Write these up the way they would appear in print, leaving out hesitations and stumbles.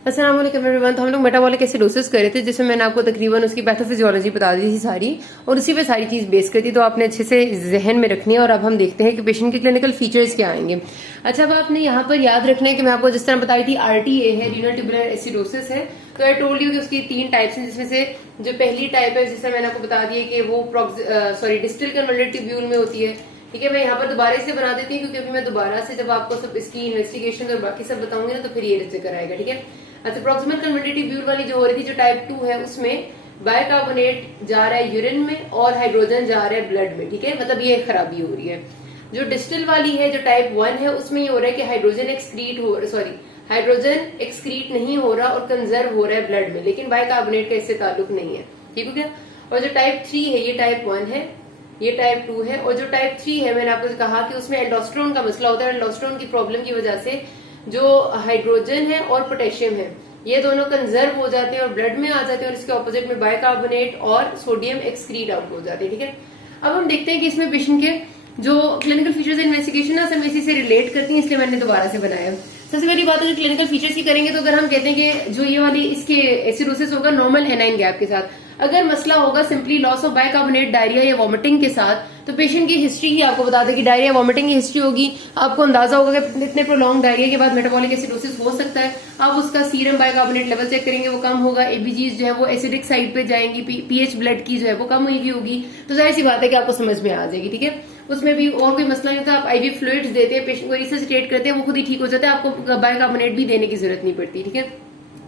अस्सलाम वालेकुम एवरीवन। तो हम लोग मेटाबॉलिक एसिडोसिस कर रहे थे, जिसमें मैंने आपको तकरीबन उसकी पैथोफिजियोलॉजी बता दी थी सारी, और उसी पे सारी चीज बेस करती, तो आपने अच्छे से जहन में रखनी है। और अब हम देखते हैं कि पेशेंट के क्लिनिकल फीचर्स क्या आएंगे। अच्छा, अब आपने यहाँ पर याद रखना है कि मैं आपको जिस तरह बताई थी RTA है, रीनल ट्यूबुलर एसिडोसिस है। तो आई टोल्ड यू कि उसकी 3 टाइप्स हैं, जिसमें से जो पहली टाइप है, जिससे मैंने आपको बता दिया कि वो डिस्टल कन्वर्टेड ट्यूब्यूल में होती है। ठीक है, मैं यहाँ पर दोबारा इसे बना देती हूँ, क्योंकि अभी मैं दोबारा से जब आपको सब इसकी इन्वेस्टिगेशन और बाकी सब बताऊंगी ना, तो फिर ये चक्कर आएगा। ठीक है, अच्छा, प्रॉक्सिमल कन्वर्टेड ट्यूब्यूल वाली जो हो रही थी, जो टाइप 2 है, उसमें बाइकार्बोनेट जा रहा है यूरिन में और हाइड्रोजन जा रहा है ब्लड में। ठीक है, मतलब ये खराबी हो रही है। जो डिस्टल वाली है, जो टाइप 1 है, उसमें ये हो रहा है कि हाइड्रोजन एक्सक्रीट नहीं हो रहा और कंजर्व हो रहा है ब्लड में, लेकिन बाइकार्बोनेट का इससे ताल्लुक नहीं है। ठीक हो गया। और जो टाइप 3 है, ये टाइप 1 है, ये टाइप 2 है। और जो टाइप 3 है, मैंने आपको कहा कि उसमें एल्डोस्टेरोन का मसला होता है। एल्डोस्टेरोन की प्रॉब्लम की वजह से जो हाइड्रोजन है और पोटेशियम है, ये दोनों कंजर्व हो जाते हैं और ब्लड में आ जाते हैं, और इसके ऑपोजिट में बाइकार्बोनेट और सोडियम एक्सक्रीट आउट हो जाते हैं। ठीक है, अब हम देखते हैं कि इसमें पेशेंट के जो क्लिनिकल फीचर्स इन्वेस्टिगेशन है, सब इसी से रिलेट करती हैं, इसलिए मैंने दोबारा से बनाया। सबसे पहली बात है, क्लिनिकल फीचर्स की करेंगे, तो अगर हम कहते हैं कि जो ये वाली इसके एसिडोसिस होगा नॉर्मल एनाइन गैप के साथ, अगर मसला होगा simply loss of bicarbonate, diarrhoea या वॉमिटिंग के साथ, तो पेशेंट की हिस्ट्री ही आपको बता दें कि डायरिया वॉमिटिंग की हिस्ट्री होगी। आपको अंदाजा होगा कि इतने प्रोलॉन्ग डायरिया के बाद मेटाबॉलिक एसिडोसिस हो सकता है। आप उसका सीरम बाइकार्बोनेट लेवल चेक करेंगे, वो कम होगा। एबीजीज जो है वो एसिडिक साइड पे जाएंगी, पीएच ब्लड की जो है वो कम हुई होगी, तो जाहिर सी बात है कि आपको समझ में आ जाएगी। ठीक है, उसमें भी और कोई मसला नहीं होता। आप आईवी फ्लूइड्स देते हैं, पेशेंट को रिससिटेट करते हैं, वो खुद ही ठीक हो जाता है, आपको बाइकार्बोनेट भी देने की जरूरत नहीं पड़ती। ठीक है,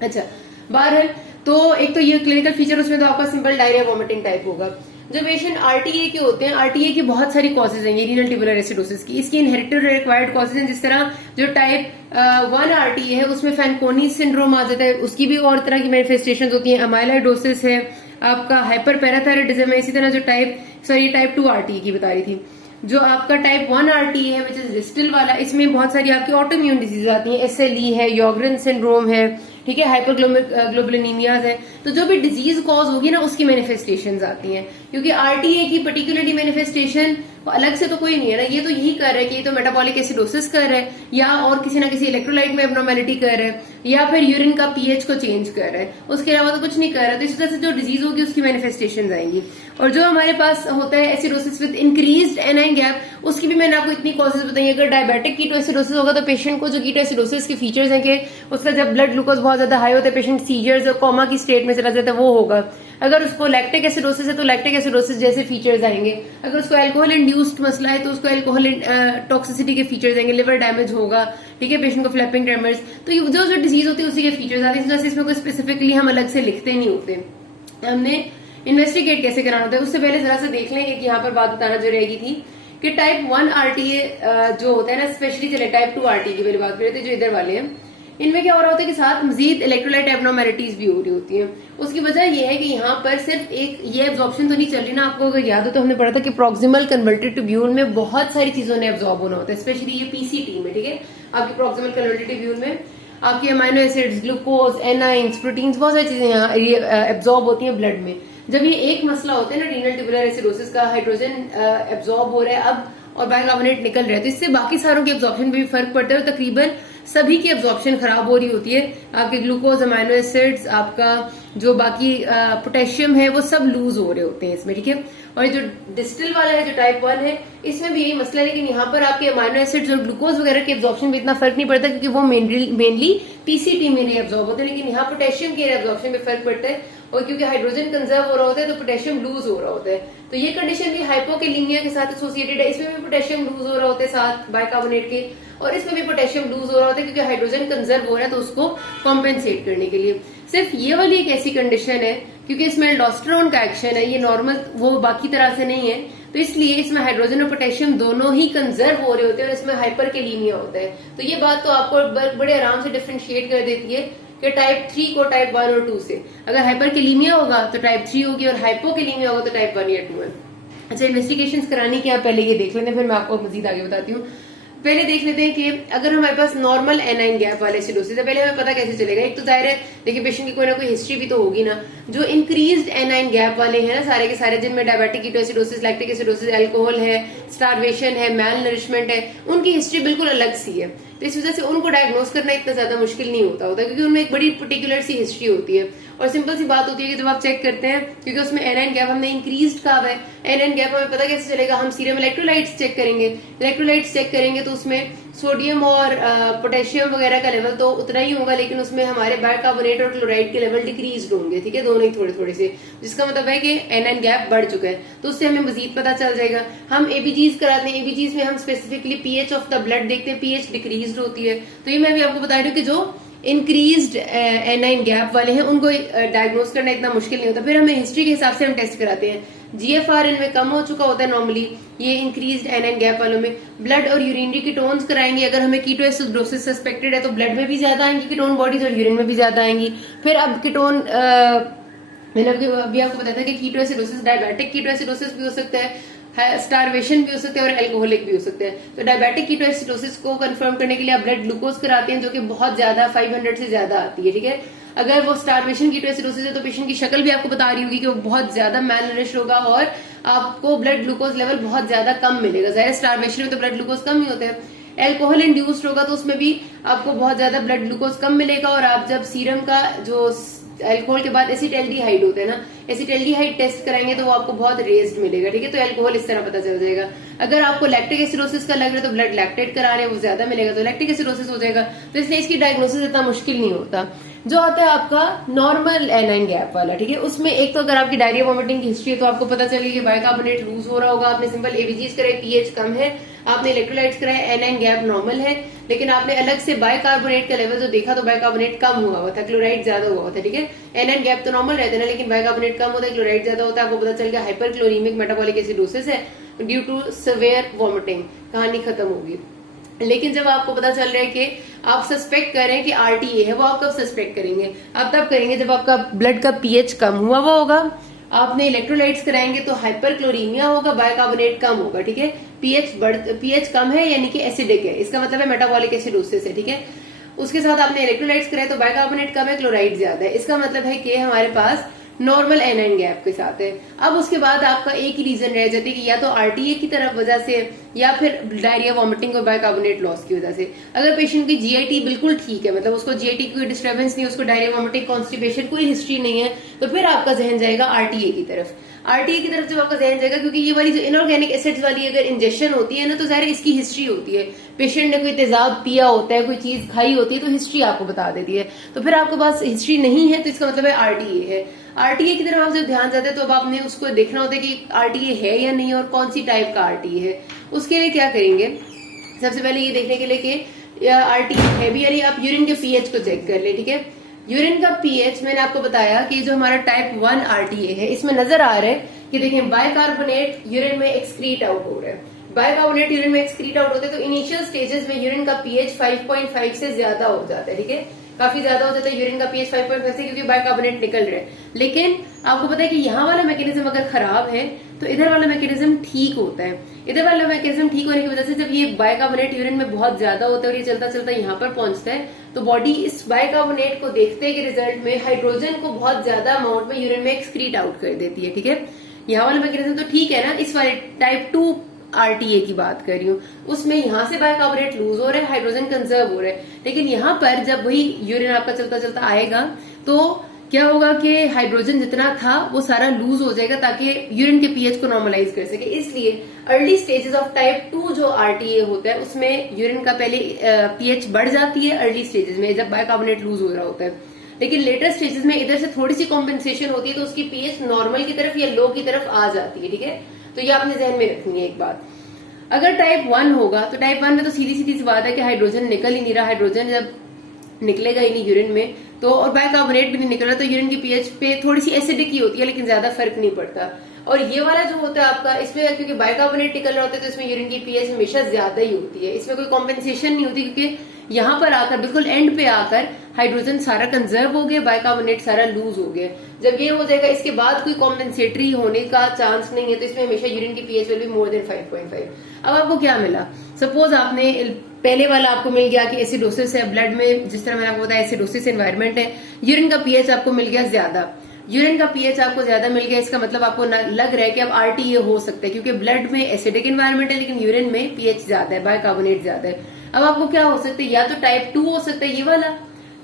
अच्छा, बहरहाल तो एक तो ये क्लिनिकल फीचर, उसमें तो आपका सिंपल डायरिया वॉमिटिंग टाइप होगा। जो पेशेंट RTA के होते हैं, RTA की बहुत सारी कॉजेज हैं, ये रीनल ट्यूबुलर एसिडोसिस की। इसकी इनहेरिटेड रिक्वायर्ड कॉजेज हैं, जिस तरह जो टाइप 1 RTA है, उसमें फैनकोनी सिंड्रोम आ जाता है, उसकी भी और तरह की मैनिफेस्टेशन होती है। अमाइलाइडोसिस है, आपका हाइपर पैराथायराइडिज्म है। इसी तरह जो टाइप 2 RTA की बता रही थी, जो आपका टाइप 1 RTA है, विच इज डिस्टल वाला, इसमें बहुत सारी आपकी ऑटोइम्यून डिजीज आती हैं। SLE है, योग्रेन सिंड्रोम है, ठीक है, हाइपरग्लोबुलिनीमियाज है। तो जो भी डिजीज कॉज होगी ना, उसकी मैनिफेस्टेशंस आती हैं, क्योंकि RTA की पर्टिकुलरली मैनिफेस्टेशन अलग से तो कोई नहीं है ना। ये तो यही कर रहा है कि ये तो मेटाबॉलिक एसिडोसिस कर रहा है, या और किसी ना किसी इलेक्ट्रोलाइट में एब्नॉर्मेलिटी कर रहा है, या फिर यूरिन का पीएच को चेंज कर रहा है, उसके अलावा तो कुछ नहीं कर रहा। तो इस तरह से जो डिजीज होगी उसकी मैनिफेस्टेशन आएंगी। और जो हमारे पास होता है acidosis with increased anion gap, उसकी भी मैंने आपको इतनी कॉजेज बताई। अगर डायबिटिक कीटोएसिडोसिस होगा, तो पेशेंट को जो कीटोएसिडोसिस के फीचर्स हैं कि उसका जब ब्लड ग्लूकोज बहुत ज्यादा हाई होता है, पेशेंट सीजर्स और कोमा की स्टेट में चला जाता है, वो होगा। अगर उसको लैक्टिक एसिडोसिस है, तो लैक्टिक एसिडोसिस जैसे फीचर्स आएंगे। अगर उसको अल्कोहल इंड्यूस्ड मसला है, तो उसको अल्कोहल टॉक्सिसिटी के फीचर्स आएंगे, लिवर डैमेज होगा। ठीक है, पेशेंट को फ्लैपिंग ट्रेमर्स, तो जो जो डिजीज होती है उसी के फीचर्स आते हैं। इस वजह से इसमें कोई स्पेसिफिकली हम अलग से लिखते नहीं होते। हमने इन्वेस्टिगेट कैसे कराना होता है, उससे पहले जरा से देख लेंगे कि यहाँ पर बात बताना जो रहेगी थी कि टाइप 1 RTA जो होता है ना, स्पेशली चले टाइप 2 RTA की पहले बात कर रहे थे, जो इधर वाले हैं, इनमें क्या हो रहा होता है कि साथ मजीद इलेक्ट्रोलाइट एब्नॉर्मेलिटीज भी हो रही होती हैं। उसकी वजह यह है कि यहाँ पर सिर्फ एक ये एब्जॉर्प्शन तो नहीं चल रही ना। आपको अगर याद हो तो हमने पढ़ा था कि प्रॉक्सिमल कन्वर्टेड ट्यूब्यूल में बहुत सारी चीजों ने एब्जॉर्ब होना होता है, स्पेशली ये PCT में। ठीक है, आपकी प्रॉक्सिमल कन्वर्टेड ट्यूब्यूल में आपकी amino acids, glucose, anions, proteins, बहुत सारी चीजें यहाँ एब्जॉर्ब होती हैं ब्लड में। जब ये एक मसला होता है ना रीनल ट्यूबुलर एसिडोसिस का, हाइड्रोजन एब्जॉर्ब हो रहा है अब और बाइकार्बोनेट निकल रहा है, तो इससे बाकी सारों के एब्जॉर्प्शन पे भी फर्क पड़ता है, और तकरीबन सभी की एब्जॉर्प्शन खराब हो रही होती है। आपके ग्लूकोज, अमाइनो एसिड्स, आपका जो बाकी पोटेशियम है, वो सब लूज हो रहे होते हैं इसमें। ठीक है, और जो डिस्टल वाला है, जो टाइप 1 है, इसमें भी यही मसला है, लेकिन यहाँ पर आपके अमाइनो एसिड्स और ग्लूकोज वगैरह के एब्जॉर्प्शन में इतना फर्क नहीं पड़ता, क्योंकि वो मेनली PCT में नहीं एब्जॉर्ब होते, लेकिन यहाँ पोटेशियम के एब्जॉर्प्शन में फर्क पड़ता है। और क्योंकि हाइड्रोजन कंजर्व हो रहा होता है, तो पोटेशियम लूज हो रहा होता है। तो ये कंडीशन भी हाइपोकेलीमिया के साथ एसोसिएटेड है। इसमें भी पोटेशियम लूज हो रहा होता है साथ बाइकार्बोनेट के, और इसमें भी पोटेशियम लूज हो रहा होता है, क्योंकि हाइड्रोजन कंजर्व हो रहा है, तो उसको कॉम्पेंसेट करने के लिए। सिर्फ ये वाली एक ऐसी कंडीशन है क्योंकि इसमें एल्डोस्टेरोन का एक्शन है, ये नॉर्मल वो बाकी तरह से नहीं है, तो इसलिए इसमें हाइड्रोजन और पोटेशियम दोनों ही कंजर्व हो रहे होते हैं, और इसमें हाइपरकेलीमिया होता है। तो ये बात तो आपको बड़े आराम से डिफ्रेंशिएट कर देती है कि टाइप 3 को टाइप 1 और 2 से। अगर हाइपरकेलीमिया होगा तो टाइप 3 होगी, और हाइपोकेलीमिया होगा तो टाइप 1 या 2 है। अच्छा, इन्वेस्टिगेशन करानी क्या, पहले ये देख लेते हैं, फिर मैं आपको मजीद आगे बताती हूँ। पहले देख लेते हैं कि अगर हमारे पास नॉर्मल एनाइन गैप वाले एसिडोसिस है, पहले हमें पता कैसे चलेगा। एक तो जाहिर है, देखिए पेशेंट की कोई ना कोई हिस्ट्री भी तो होगी ना। जो इंक्रीज्ड एनाइन गैप वाले हैं ना, सारे के सारे, जिनमें diabetic ketoacidosis, lactic acidosis, alcohol है, स्टारवेशन है, मैल नरिशमेंट है, उनकी हिस्ट्री बिल्कुल अलग सी है। तो इस वजह से उनको डायग्नोस करना इतना ज्यादा मुश्किल नहीं होता क्योंकि उनमें एक बड़ी पर्टिकुलर सी हिस्ट्री होती है। और सिंपल सी बात होती है कि जब आप चेक करते हैं, क्योंकि उसमें एनाइन गैप हमने इंक्रीज कहा है, एनाइन गैप हमें पता कैसे चलेगा, हम सीरम इलेक्ट्रोलाइट्स चेक करेंगे, इलेक्ट्रोलाइट्स चेक करेंगे तो उसमें सोडियम और पोटेशियम वगैरह का लेवल तो उतना ही होगा, लेकिन उसमें हमारे बाइकार्बोनेट और क्लोराइड के लेवल डिक्रीज होंगे, ठीक है, दोनों ही थोड़े थोड़े से, जिसका मतलब है कि एनाइन गैप बढ़ चुका है। तो उससे हमें मजीद पता चल जाएगा। हम एबीजीज कराते हैं, एबीजीज में हम specifically pH of the blood देखते हैं, पीएच डिक्रीज होती है। तो ये मैं भी आपको बता रही हूँ कि जो इंक्रीज्ड एनाइन गैप वाले हैं उनको डायग्नोस करना इतना मुश्किल नहीं होता। फिर हमें हिस्ट्री के हिसाब से हम टेस्ट कराते हैं, जीएफआर इनमें कम हो चुका होता है नॉर्मली, ये इंक्रीज्ड एनाइन गैप वालों में। ब्लड और यूरिनरी कीटोन्स कराएंगे, अगर हमें कीटोएसिडोसिस सस्पेक्टेड है तो ब्लड में भी ज्यादा आएंगी कीटोन बॉडीज और यूरिन में भी ज्यादा आएंगी। फिर अब कीटोन मैंने अभी आपको बताया था कि कीटोएसिडोसिस डायबिटिक कीटोएसिडोसिस भी हो सकता है, स्टारवेशन भी हो सकता है और एल्कोहलिक भी हो सकते हैं। तो डायबिटिक कीटोएसिडोसिस को कंफर्म करने के लिए आप ब्लड ग्लूकोज कराते हैं जो कि बहुत ज्यादा 500 से ज्यादा आती है, ठीक है। अगर वो स्टारवेशन कीटोएसिडोसिस है तो पेशेंट की शक्ल भी आपको बता रही होगी कि वो बहुत ज्यादा मैलनरिश होगा और आपको ब्लड ग्लूकोज लेवल बहुत ज्यादा कम मिलेगा। जाहिर स्टारवेशन में तो ब्लड ग्लूकोज कम ही होते हैं। एल्कोहल इंड्यूस्ड होगा तो उसमें भी आपको बहुत ज्यादा ब्लड ग्लूकोज कम मिलेगा। और आप जब सीरम का जो अल्कोहल के बाद एसिटाल्डिहाइड होता है ना, एसिटाल्डिहाइड टेस्ट कराएंगे तो वो आपको बहुत रेज्ड मिलेगा, ठीक है। तो अल्कोहल इस तरह पता चल जाएगा। अगर आपको लैक्टिक एसिडोसिस का लग रहा है तो ब्लड लैक्टेट करा रहे हैं, वो ज्यादा मिलेगा तो लैक्टिक एसिडोसिस हो जाएगा। तो इसलिए इसकी डायग्नोसिस इतना मुश्किल नहीं होता। जो आता है आपका नॉर्मल एनाइन गैप वाला, ठीक है, उसमें एक तो अगर आपकी डायरिया वॉमिटिंग की हिस्ट्री है तो आपको पता चलेगा कि बाइकार्बोनेट लूज हो रहा होगा, आपने सिंपल एबीजीज कराई, पीएच कम है, आपने इलेक्ट्रोलाइट्स कराए, एनाइन गैप नॉर्मल है, लेकिन आपने अलग से बाइकार्बोनेट का लेवल जो देखा तो बाइकार्बोनेट कम हुआ था, क्लोराइड ज्यादा हुआ था, ठीक है। एनाइन गैप तो नॉर्मल रहते हैं ना, लेकिन बाइकार्बोनेट कम होता है, क्लोराइड ज्यादा होता है, आपको पता चल गया हाइपरक्लोरीमिक मेटाबॉलिक एसिडोसिस है ड्यू टू सिवियर वॉमिटिंग, कहानी खत्म होगी। लेकिन जब आपको पता चल रहा है कि आप सस्पेक्ट कर रहे हैं कि आरटीए है, वो आप कब सस्पेक्ट करेंगे, आप तब करेंगे जब आपका ब्लड का पीएच कम हुआ होगा, आपने इलेक्ट्रोलाइट्स कराएंगे तो हाइपरक्लोरीमिया होगा, बाइकार्बोनेट कम होगा, ठीक है। पीएच कम है यानी कि एसिडिक है, इसका मतलब है मेटाबॉलिक एसिडोसिस है, ठीक है। उसके साथ आपने इलेक्ट्रोलाइट्स कराए तो बाइकार्बोनेट कम है, क्लोराइड ज्यादा है, इसका मतलब है कि हमारे पास नॉर्मल एनाइन गैप के साथ है। अब उसके बाद आपका एक ही रीजन रह जाती है कि या तो आरटीए की तरफ वजह से या फिर डायरिया वॉमिटिंग और बाइकार्बोनेट लॉस की वजह से। अगर पेशेंट की जीआईटी बिल्कुल ठीक है, मतलब उसको जीआईटी की कोई डिस्टर्बेंस नहीं, उसको डायरिया वॉमिटिंग कॉन्स्टिपेशन कोई हिस्ट्री नहीं है, तो फिर आपका जहन जाएगा आरटीए की तरफ। आरटीए की तरफ जब आपका जहन जाएगा, क्योंकि ये वाली जो इनऑर्गेनिक एसिड्स वाली अगर इंजेक्शन होती है ना तो जाहिर इसकी हिस्ट्री होती है, पेशेंट ने कोई तेजाब पिया होता है, कोई चीज खाई होती है तो हिस्ट्री आपको बता देती है। तो फिर आपके पास हिस्ट्री नहीं है तो इसका मतलब है आरटीए है। आरटीए की तरफ आप जब ध्यान जाते हैं तो अब आपने उसको देखना होता है कि आरटीए है या नहीं और कौन सी टाइप का आरटीए है। उसके लिए क्या करेंगे, सबसे पहले ये देखने के लिए कि आरटीए है भी या नहीं, आप यूरिन के पीएच को चेक कर ले, ठीक है। यूरिन का पीएच मैंने आपको बताया कि जो हमारा टाइप 1 आरटीए है, इसमें नजर आ रहा है कि देखिए बाइकार्बोनेट यूरिन में एक्सक्रीट आउट हो रहा है, बाइकार्बोनेट यूरिन में एक्सक्रीट आउट होते हैं तो इनिशियल स्टेजेस में यूरिन का पीएच 5.5 से ज्यादा हो जाता है, ठीक है, काफी ज्यादा हो जाता है यूरिन का पीएच 5.5 से, क्योंकि बाइकार्बोनेट निकल रहे हैं। लेकिन आपको पता है कि यहाँ वाला मैकेनिज्म अगर खराब है तो इधर वाला मैकेनिज्म ठीक होता है। इधर वाला मैकेनिज्म ठीक होने की वजह से जब ये बाइकार्बोनेट यूरिन में बहुत ज्यादा होता है और ये चलता चलता यहाँ पर पहुंचता है तो बॉडी इस बाइकार्बोनेट को देखते के रिजल्ट में हाइड्रोजन को बहुत ज्यादा अमाउंट में यूरिन में एक्सक्रीट आउट कर देती है, ठीक है। यहाँ वाला मैकेनिज्म तो ठीक है ना, इस वाले टाइप 2 आरटीए की बात कर रही हूँ, उसमें यहाँ से बाइकार्बोनेट लूज हो रहा है, हाइड्रोजन कंजर्व हो रहा है, लेकिन यहाँ पर जब वही यूरिन आपका चलता चलता आएगा तो क्या होगा कि हाइड्रोजन जितना था वो सारा लूज हो जाएगा ताकि यूरिन के पीएच को नॉर्मलाइज कर सके। इसलिए अर्ली स्टेजेस ऑफ टाइप 2 जो आरटीए होता है उसमें यूरिन का पहले पीएच बढ़ जाती है अर्ली स्टेजेस में जब बाइकार्बोनेट लूज हो रहा होता है, लेकिन लेटर स्टेजेस में इधर से थोड़ी सी कॉम्पेंसेशन होती है तो उसकी पीएच नॉर्मल की तरफ या लो की तरफ आ जाती है, ठीक है। तो ये आपने जहन में रखनी है एक बात। अगर टाइप 1 होगा तो टाइप 1 में तो सीधी सीधी सी बात है कि हाइड्रोजन निकल ही नहीं रहा, हाइड्रोजन जब निकलेगा ही नहीं यूरिन में तो, और बाइकार्बोनेट भी नहीं निकल रहा तो यूरिन की पीएच पे थोड़ी सी एसिडिक ही होती है लेकिन ज्यादा फर्क नहीं पड़ता। और ये वाला जो होता है आपका, इसमें क्योंकि बाइकार्बोनेट निकल रहा होता है तो इसमें यूरिन की पीएच हमेशा ज्यादा ही होती है, इसमें कोई कॉम्पेंसेशन नहीं होती, क्योंकि यहाँ पर आकर बिल्कुल एंड पे आकर हाइड्रोजन सारा कंजर्व हो गया, बाइकार्बोनेट सारा लूज हो गया। जब ये हो जाएगा इसके बाद कोई कॉम्पेंसेटरी होने का चांस नहीं है तो इसमें हमेशा यूरिन की pH will be more than 5.5। अब आपको क्या मिला, सपोज आपने पहले वाला आपको मिल गया कि एसिडोसिस है ब्लड में, जिस तरह मैंने आपको बताया एसिडोसिस एनवायरमेंट है, यूरिन का पीएच आपको मिल गया ज्यादा, यूरिन का पीएच आपको ज्यादा मिल गया, इसका मतलब आपको लग रहा है कि अब आरटीए हो सकता है क्योंकि ब्लड में एसिडिक एनवायरमेंट है लेकिन यूरिन में पीएच ज्यादा है, बाइकार्बोनेट ज्यादा है। अब आपको क्या हो सकता है, या तो टाइप 2 हो सकता है ये वाला,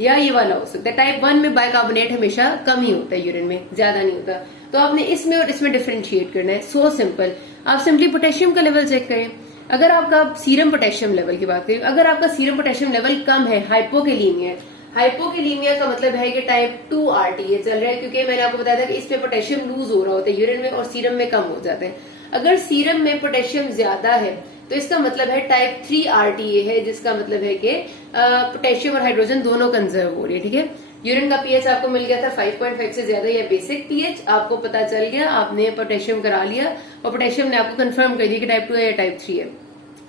या ये वाला हो सकता है। टाइप 1 में बाइकार्बोनेट हमेशा कम ही होता है यूरिन में, ज्यादा नहीं होता। तो आपने इसमें और इसमें डिफरेंशिएट करना है। So simple. आप सिंपली पोटेशियम का लेवल चेक करें। अगर आपका सीरम पोटेशियम लेवल की बात करें, अगर आपका सीरम पोटेशियम लेवल कम है, हाइपोकेलीमिया है। हाइपोकेलीमिया का मतलब है कि टाइप 2 आरटीए चल रहा है, क्योंकि मैंने आपको बताया था कि इसमें पोटेशियम लूज हो रहा होता है यूरिन में और सीरम में कम हो जाता है। अगर सीरम में पोटेशियम ज्यादा है तो इसका मतलब है टाइप 3 आरटीए है, जिसका मतलब है कि पोटेशियम और हाइड्रोजन दोनों कंजर्व हो रही है। ठीक है, यूरिन का पीएच आपको मिल गया था 5.5 से ज्यादा, या बेसिक पीएच आपको पता चल गया, आपने पोटेशियम करा लिया और पोटेशियम ने आपको कंफर्म कर दिया कि टाइप 2 है या टाइप 3 है।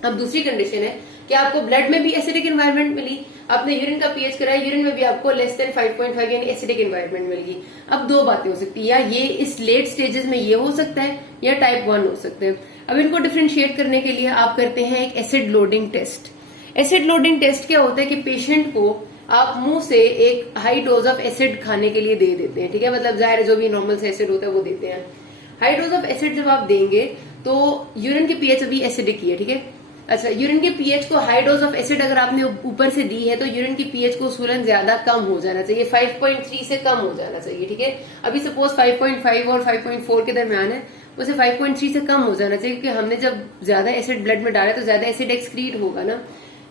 अब दूसरी कंडीशन है कि आपको ब्लड में भी एसिडिक एनवायरनमेंट मिली, आपने यूरिन का पीएच कराया, यूरिन में भी आपको लेस देन 5.5 यानी एसिडिक एनवायरनमेंट मिल गई। अब दो बातें हो सकती है, या ये इस लेट स्टेजेस में ये हो सकता है या टाइप 1 हो सकते हैं। अब इनको डिफरेंशिएट करने के लिए आप करते हैं एक acid loading test. Acid loading test क्या होता है कि पेशेंट को आप मुंह से एक हाई डोज ऑफ एसिड खाने के लिए दे देते हैं। ठीक है, मतलब जाहिर जो भी नॉर्मल से एसिड होता है वो देते हैं। हाई डोज ऑफ एसिड जब आप देंगे तो यूरिन की पीएच अभी एसिडिक ही है। ठीक है, अच्छा, यूरिन के पीएच को हाई डोज ऑफ एसिड अगर आपने ऊपर से दी है तो यूरिन की पीएच को उसूलन ज्यादा कम हो जाना चाहिए, 5.3 से कम हो जाना चाहिए। ठीक है, अभी सपोज 5.5 और 5.4 के दरमियान है, उसे 5.3 से कम हो जाना चाहिए, क्योंकि हमने जब ज्यादा एसिड ब्लड में डाला तो ज्यादा एसिड एक्सक्रीट होगा ना।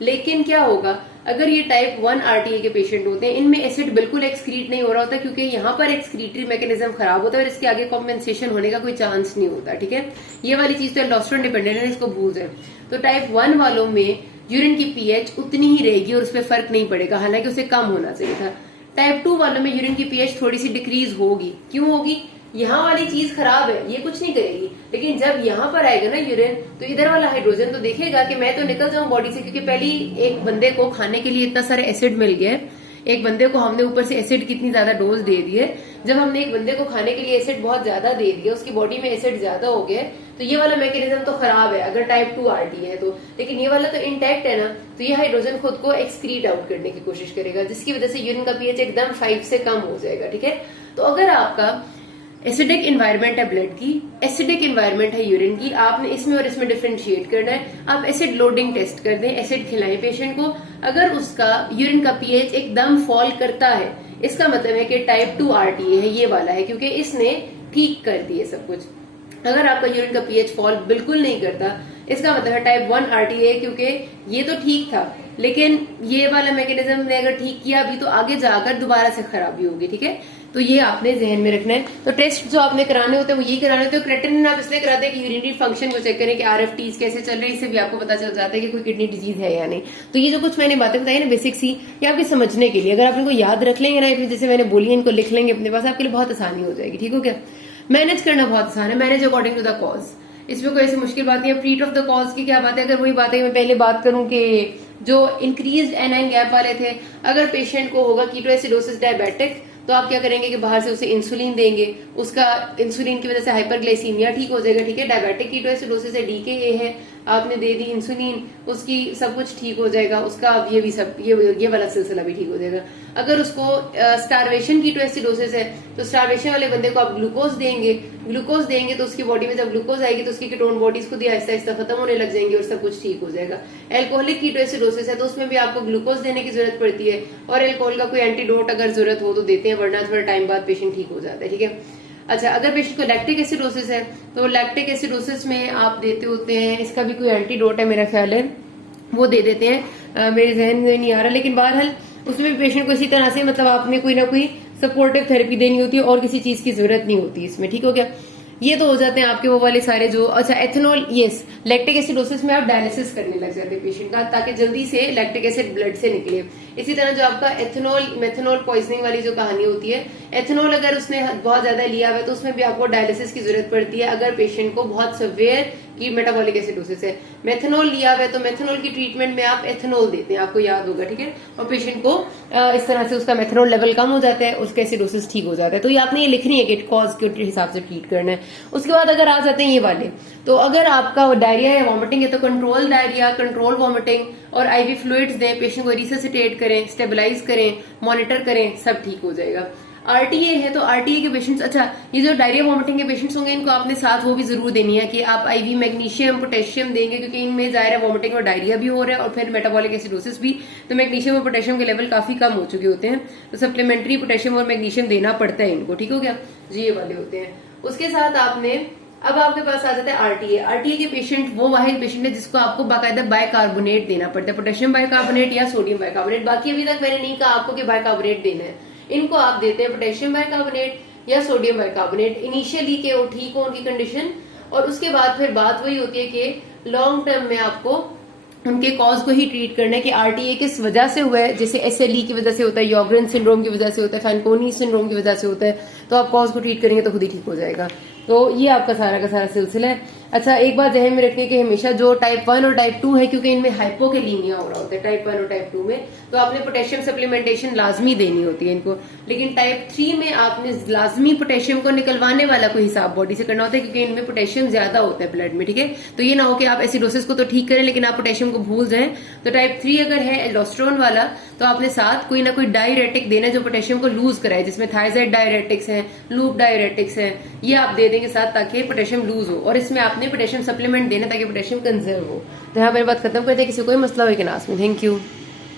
लेकिन क्या होगा अगर ये टाइप 1 आरटीए के पेशेंट होते हैं, इनमें एसिड बिल्कुल एक्सक्रीट नहीं हो रहा होता, क्योंकि यहाँ पर एक्सक्रीटरी मैकेनिज्म खराब होता है और इसके आगे कॉम्पेंसेशन होने का कोई चांस नहीं होता। ठीक है, ये वाली चीज तो एल्डोस्टेरोन डिपेंडेंट है, इसको भूल जाए। तो टाइप 1 वालों में यूरिन की पीएच उतनी ही रहेगी और उस पर फर्क नहीं पड़ेगा, हालांकि उसे कम होना चाहिए था। टाइप 2 वालों में यूरिन की पीएच थोड़ी सी डिक्रीज होगी। क्यों होगी? यहाँ वाली चीज खराब है, ये कुछ नहीं करेगी, लेकिन जब यहाँ पर आएगा ना यूरिन, तो इधर वाला हाइड्रोजन तो देखेगा कि मैं तो निकल जाऊं बॉडी से, क्योंकि पहली एक बंदे को खाने के लिए इतना सारा एसिड मिल गया है, एक बंदे को हमने ऊपर से एसिड कितनी ज्यादा डोज दे दी है। जब हमने एक बंदे को खाने के लिए एसिड बहुत ज्यादा दे दिया, उसकी बॉडी में एसिड ज्यादा हो गया, तो ये वाला मैकेनिज्म तो खराब है अगर टाइप 2 आरटी है तो। लेकिन ये वाला तो इंटैक्ट है ना, तो ये हाइड्रोजन खुद को एक्सक्रीट आउट करने की कोशिश करेगा, जिसकी वजह से यूरिन का पीएच एकदम 5 से कम हो जाएगा। ठीक है, तो अगर आपका एसिडिक एनवायरनमेंट है ब्लड की, एसिडिक एनवायरनमेंट है यूरिन की, आपने इसमें और इसमें डिफरेंशिएट करना है। आप एसिड लोडिंग टेस्ट कर दें, एसिड खिलाएं पेशेंट को, अगर उसका यूरिन का पीएच एकदम फॉल करता है, इसका मतलब है कि टाइप 2 आरटीए है, ये वाला है, क्योंकि इसने ठीक कर दिए सब कुछ। अगर आपका यूरिन का पीएच फॉल बिल्कुल नहीं करता, इसका मतलब है टाइप 1 आरटीए, क्योंकि ये तो ठीक था, लेकिन ये वाला मैकेनिज्म ने अगर ठीक किया भी तो आगे जाकर दोबारा से खराबी होगी। ठीक है, तो ये आपने जहन में रखना है। तो टेस्ट जो आपने कराने होते हैं वो यही कराने होते हैं। क्रेटिनिन आप इसलिए कराते हैं कि यूरिनरी फंक्शन को चेक करें कि आरएफटीज कैसे चल रहे हैं, इससे भी आपको पता चल जाता है कि कोई किडनी डिजीज है या नहीं। तो ये जो कुछ मैंने बातें बताई ना बेसिक सी, ये आपके समझने के लिए, अगर आप इनको याद रख लेंगे ना, जैसे मैंने बोली इनको लिख लेंगे अपने पास, आपके लिए बहुत आसानी हो जाएगी। ठीक हो क्या? मैनेज करना बहुत आसान है, manage according to the cause, इसमें कोई ऐसी मुश्किल बात नहीं है। ट्रीट ऑफ द कॉज की क्या बात है? अगर वही बात है मैं पहले बात करूं कि जो इंक्रीज्ड एनाइन गैप वाले थे, अगर पेशेंट को होगा कीटोएसिडोसिस डायबिटिक, तो आप क्या करेंगे कि बाहर से उसे इंसुलिन देंगे, उसका इंसुलिन की वजह से हाइपरग्लाइसीमिया ठीक हो जाएगा। ठीक है, डायबिटिक कीटोएसिडोसिस है, डीके है, आपने दे दी इंसुलिन, उसकी सब कुछ ठीक हो जाएगा, उसका ये भी सब ये वाला सिलसिला भी ठीक हो जाएगा। अगर उसको स्टारवेशन कीटोएसिडोसिस है तो स्टारवेशन वाले बंदे को आप ग्लूकोज देंगे तो उसकी बॉडी में जब ग्लूकोज आएगी तो उसकी कीटोन बॉडीज खुद ही आहिस्ता आहिस्ता खत्म होने लग जाएंगी और सब कुछ ठीक हो जाएगा। एल्कोहलिक कीटोएसिडोसिस है तो उसमें भी आपको ग्लूकोज देने की जरूरत पड़ती है, और एल्कोहल का कोई एंटीडोट अगर जरूरत हो तो देते हैं, वरना थोड़ा टाइम बाद पेशेंट ठीक हो जाता है। ठीक है, अच्छा, अगर पेशेंट को लैक्टिक एसिडोसिस है तो लैक्टिक एसिडोसिस में आप देते होते हैं, इसका भी कोई एंटीडोट है मेरा ख्याल है, वो दे देते हैं, मेरे जहन में नहीं आ रहा, लेकिन बहरहाल उसमें भी पेशेंट को इसी तरह से मतलब आपने कोई ना कोई सपोर्टिव थेरेपी देनी होती है और किसी चीज की जरूरत नहीं होती इसमें। ठीक हो गया? ये तो हो जाते हैं आपके वो वाले सारे जो, अच्छा एथेनॉल, यस, लैक्टिक एसिडोसिस में आप डायलिसिस करने लग जाते हैं पेशेंट का, ताकि जल्दी से लैक्टिक एसिड ब्लड से निकले। इसी तरह जो आपका एथेनॉल मेथेनॉल पॉइजनिंग वाली जो कहानी होती है, एथेनॉल अगर उसने बहुत ज्यादा लिया हुआ है तो उसमें भी आपको डायलिसिस की जरूरत पड़ती है, अगर पेशेंट को बहुत सवेयर की मेटाबॉलिक एसिडोसिस है। मेथेनॉल लिया हुआ है तो मेथेनॉल की ट्रीटमेंट में आप एथेनॉल देते हैं, आपको याद होगा। ठीक है, और पेशेंट को इस तरह से उसका मेथेनॉल लेवल कम हो जाता है, उसका एसिडोसिस ठीक हो जाता है। तो ये आपने ये लिखनी है कि कॉज के हिसाब से ट्रीट करना है। उसके बाद अगर आ जाते हैं ये वाले, तो अगर आपका डायरिया या वॉमिटिंग है तो कंट्रोल डायरिया, कंट्रोल वॉमिटिंग और आईवी फ्लूइड्स दें, पेशेंट को रिससिटेट करें, स्टेबलाइज करें, मॉनिटर करें, सब ठीक हो जाएगा। आरटीए है तो आरटीए के पेशेंट्स, अच्छा ये जो डायरिया वॉमिटिंग के पेशेंट्स होंगे इनको आपने साथ वो भी जरूर देनी है कि आप आईवी मैग्नीशियम पोटेशियम देंगे, क्योंकि इनमें जाहिर है वॉमिटिंग और डायरिया भी हो रहा है और फिर मेटाबॉलिक एसिडोसिस भी, तो मैग्नीशियम और पोटेशियम के लेवल काफी कम हो चुके होते हैं, तो सप्लीमेंट्री पोटेशियम और मैग्नीशियम देना पड़ता है इनको, ठीक हो गया जी, ये वाले होते हैं। उसके साथ आपने, अब आपके पास आ जाता है आरटीए। आरटीए के पेशेंट वो वाहिद पेशेंट है जिसको आपको बाकायदा बाइकार्बोनेट देना पड़ता है, पोटेशियम बाइकार्बोनेट या सोडियम बाइकार्बोनेट। बाकी अभी तक मैंने नहीं कहा आपको कि बाइकार्बोनेट देना है, इनको आप देते हैं पोटेशियम बाइकार्बोनेट या सोडियम बाइकार्बोनेट इनिशियली के वो ठीक हो उनकी कंडीशन, और उसके बाद फिर बात वही होती है कि लॉन्ग टर्म में आपको उनके कॉज को ही ट्रीट करना है कि आरटीए किस वजह से हुआ है, जैसे एसएलई की वजह से होता है, योग्रेन सिंड्रोम की वजह से होता है, फैनकोनी सिंड्रोम की वजह से होता है, तो आप कॉज को ट्रीट करेंगे तो खुद ही ठीक हो जाएगा। तो ये आपका सारा का सारा सिलसिला है। अच्छा एक बात ध्यान में रखने की, हमेशा जो टाइप 1 और टाइप 2 है, क्योंकि इनमें हाइपोकैलीमिया हो रहा होता है टाइप 1 और टाइप 2 में, तो आपने पोटेशियम सप्लीमेंटेशन लाजमी देनी होती है इनको। लेकिन टाइप 3 में आपने लाजमी पोटेशियम को निकलवाने वाला कोई हिसाब बॉडी से करना होता है, क्योंकि इनमें पोटेशियम ज्यादा होता है ब्लड में, ठीक है। तो ये ना हो कि आप एसिडोसिस को तो ठीक करें लेकिन आप पोटेशियम को भूल जाएं। तो टाइप 3 अगर है एल्डोस्टेरोन वाला, तो आपने साथ कोई ना कोई डायरेटिक देना जो पोटेशियम को लूज कराए, जिसमें थायराइड डायरेटिक्स है, लूप डायरेटिक्स है, ये आप दे देंगे साथ ताकि पोटेशियम लूज हो। और इसमें आपने पोटेशियम सप्लीमेंट देना ताकि पोटेशियम कंजर्व हो। तो यहाँ पर बात खत्म करते हैं, किसी कोई मसला हो कि नास में। Thank you.